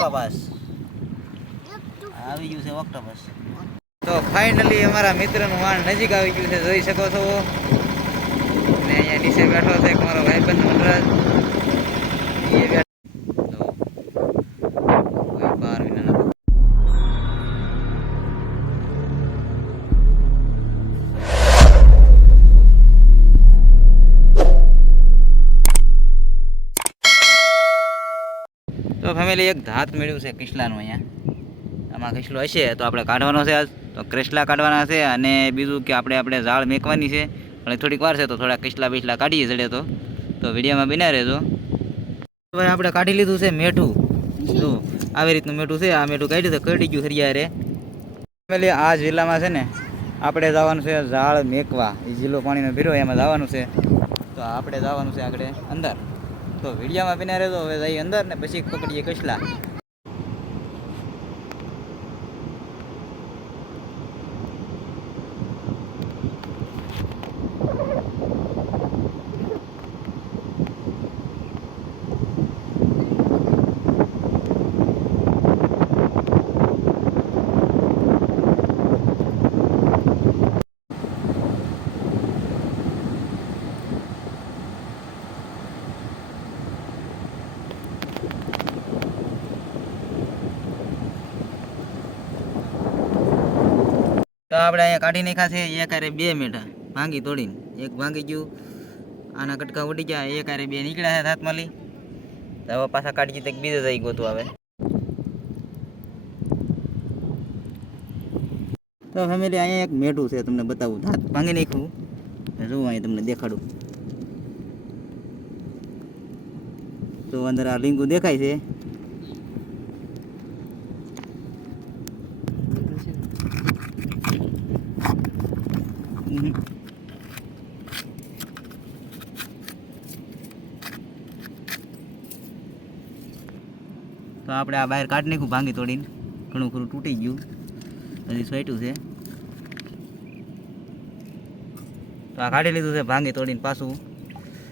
Octopus આવી ગયું છે ઓક્ટોપસ. તો ફાઇનલી અમારા મિત્રનું વાણ નજીક આવી ગયું છે, જોઈ શકો છો. અને અહીંયા નીચે બેઠો છે મારો ભાઈબંધ વનરાજ. એ બેઠો કોઈ બહાર વિના. તો ફેમિલી એક ધાત મળ્યું છે કિસલાનું. અહીંયા આમાં કિસલો હશે તો આપણે કાઢવાનો છે આજ. તો કિસલા કાઢવાના છે અને બીજું કે આપણે ઝાડ મેકવાની છે, પણ થોડીક વાર છે તો થોડા કિસલા બિસલા કાઢીએ જડે તો વિડીયોમાં બિના રહેજો. હવે આપણે કાઢી લીધું છે મેઠું. જો આવી રીતનું મેઠું છે. આ મેઠું કાઢ્યું તો કડી ગયું હરિયા રે. ફેમિલી આ જિલ્લામાં છે ને આપણે જવાનું છે ઝાડ મેકવા. એ જિલ્લો પાણીનો ભીરો એમાં જવાનું છે. તો આપણે જવાનું છે આગળ અંદર. તો વિડીયોમાં બિના રહેજો. હવે જઈએ અંદર ને પછી પકડીએ કિસલા. તો આપણે અહીંયા કાઢી નાખ્યા છે. એક આરે બે મેઠા ભાંગી તોડીને. એક ભાંગી ગયું, આના કટકા ઉડી ગયા. એક આરે બે નીકળ્યા છે હાથમાં લઈ. તો હવે પાછા કાઢી તો બીજો જઈ ગોતું આવે. તો ફેમિલી અહીંયા એક મેઠું છે, તમને બતાવું. હાથ ભાંગી નાખ્યું. જોઉં અહીંયા તમને દેખાડું. તો અંદર આ લીંગુ દેખાય છે. તો આપણે આ બહાર કાઢી નાખ્યું ભાંગી તોડીને. ઘણું ખરું તૂટી ગયું, હજી સ્વાટ્યું છે. તો આ કાઢી લીધું છે ભાંગી તોડીને પાછું.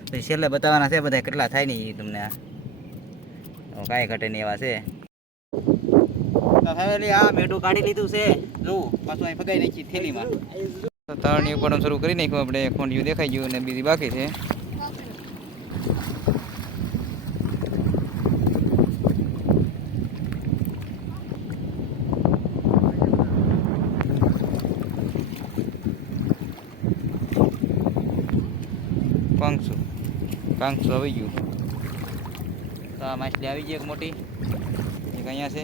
પછી છેલ્લે બતાવવાના છે બધા કેટલા થાય નહીં તમને. કાંઈ ઘટે નહીં એવા છે. તો ફેમિલી આ મેઠું કાઢી લીધું છે. જોવું પાછું અહીં ફગાઈ નાખી થેલીમાં. તો તળની ઉપર શરૂ કરી નાખ્યું આપણે. ખોંડિયું દેખાઈ ગયું અને બીજી બાકી છે. કાંકસું આવી ગયું. તો આ માછલી આવી ગઈ એક મોટી. એક અહીંયા છે.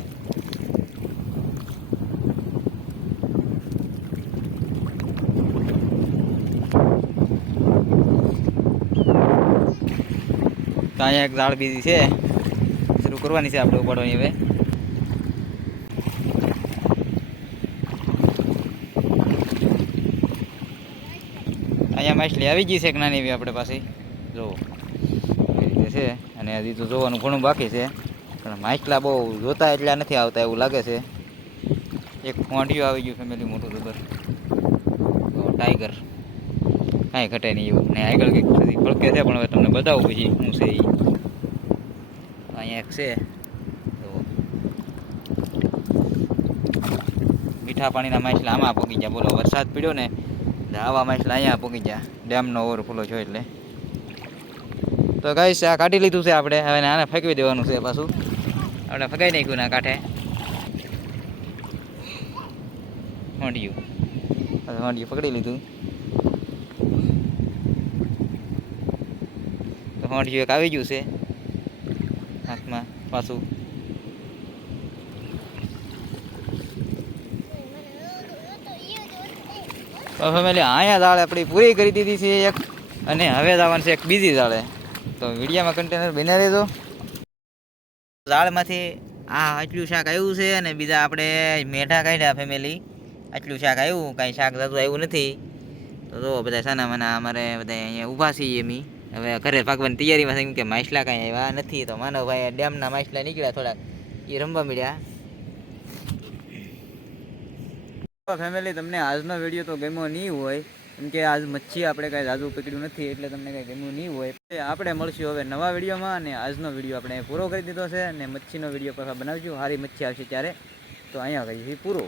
તો અહીંયા એક ઝાડ બીજી છે, શરૂ કરવાની છે આપણે ઉપાડવાની. હવે અહીંયા માછલી આવી ગઈ છે એક નાની એવી આપણે પાસે. જો એ રીતે છે. અને હજી તો જોવાનું ઘણું બાકી છે, પણ માછલા બહુ જોતા એટલા નથી આવતા એવું લાગે છે. એક ફોંડિયું આવી ગયું ફેમિલી મોટું જબર ટાઈગર. કાંઈ ઘટે નહીં એવું. ને આગળ કંઈક ફળકે છે, પણ હવે તમને બતાવું પછી શું છે એ. અહીંયા એક છે. તો મીઠા પાણીના માછલા આમાં પોગી ગયા. બોલો વરસાદ પડ્યો ને આવા માછલા અહીંયા પોગી ગયા. ડેમનો ઓવરફ્લો છો એટલે. તો ગાઈસ આ કાઢી લીધું છે આપણે. હવે આને ફેંકવી દેવાનું છે પાછું. આપણે ફગાઈ નાખ્યું ના કાંઠે હોંડિયું પકડી લીધું. તો હોંડિયું એક આવી ગયું છે હાથમાં પાછું. તો ફેમિલી અહીંયા દાળ આપણી પૂરી કરી દીધી છે એક. અને હવે જવાનું છે એક બીજી દાળે. તો વિડીયામાં કન્ટેનર બને રહેજો. દાળમાંથી આ આટલું શાક આવ્યું છે અને બીજા આપણે મેઠા કાઢ્યા ફેમિલી. આટલું શાક આવ્યું, કાંઈ શાક જાતું આવ્યું નથી. તો જો બધા સાના માના અમારે બધા અહીંયા ઊભા છીએ એમ. હવે ઘરે ભાગવાની તૈયારીમાં થઈ કે માછલા કાંઈ આવ્યા નથી. તો માનવભાઈ ડેમના માછલા નીકળ્યા થોડાક, એ રમવા મળ્યા. ફેમિલી તમને આજનો વિડીયો તો ગમ્યો નહીં હોય કેમ કે આજ મચ્છી આપણે કાંઈ જાજુ પકડ્યું નથી એટલે તમને કાંઈ ગમ્યું નહીં હોય. આપણે મળશું હવે નવા વિડીયોમાં, અને આજનો વિડીયો આપણે પૂરો કરી દીધો છે, અને મચ્છીનો વિડીયો પાછા બનાવજો. સારી મચ્છી આવશે ત્યારે તો અહીંયા કરીએ પૂરો.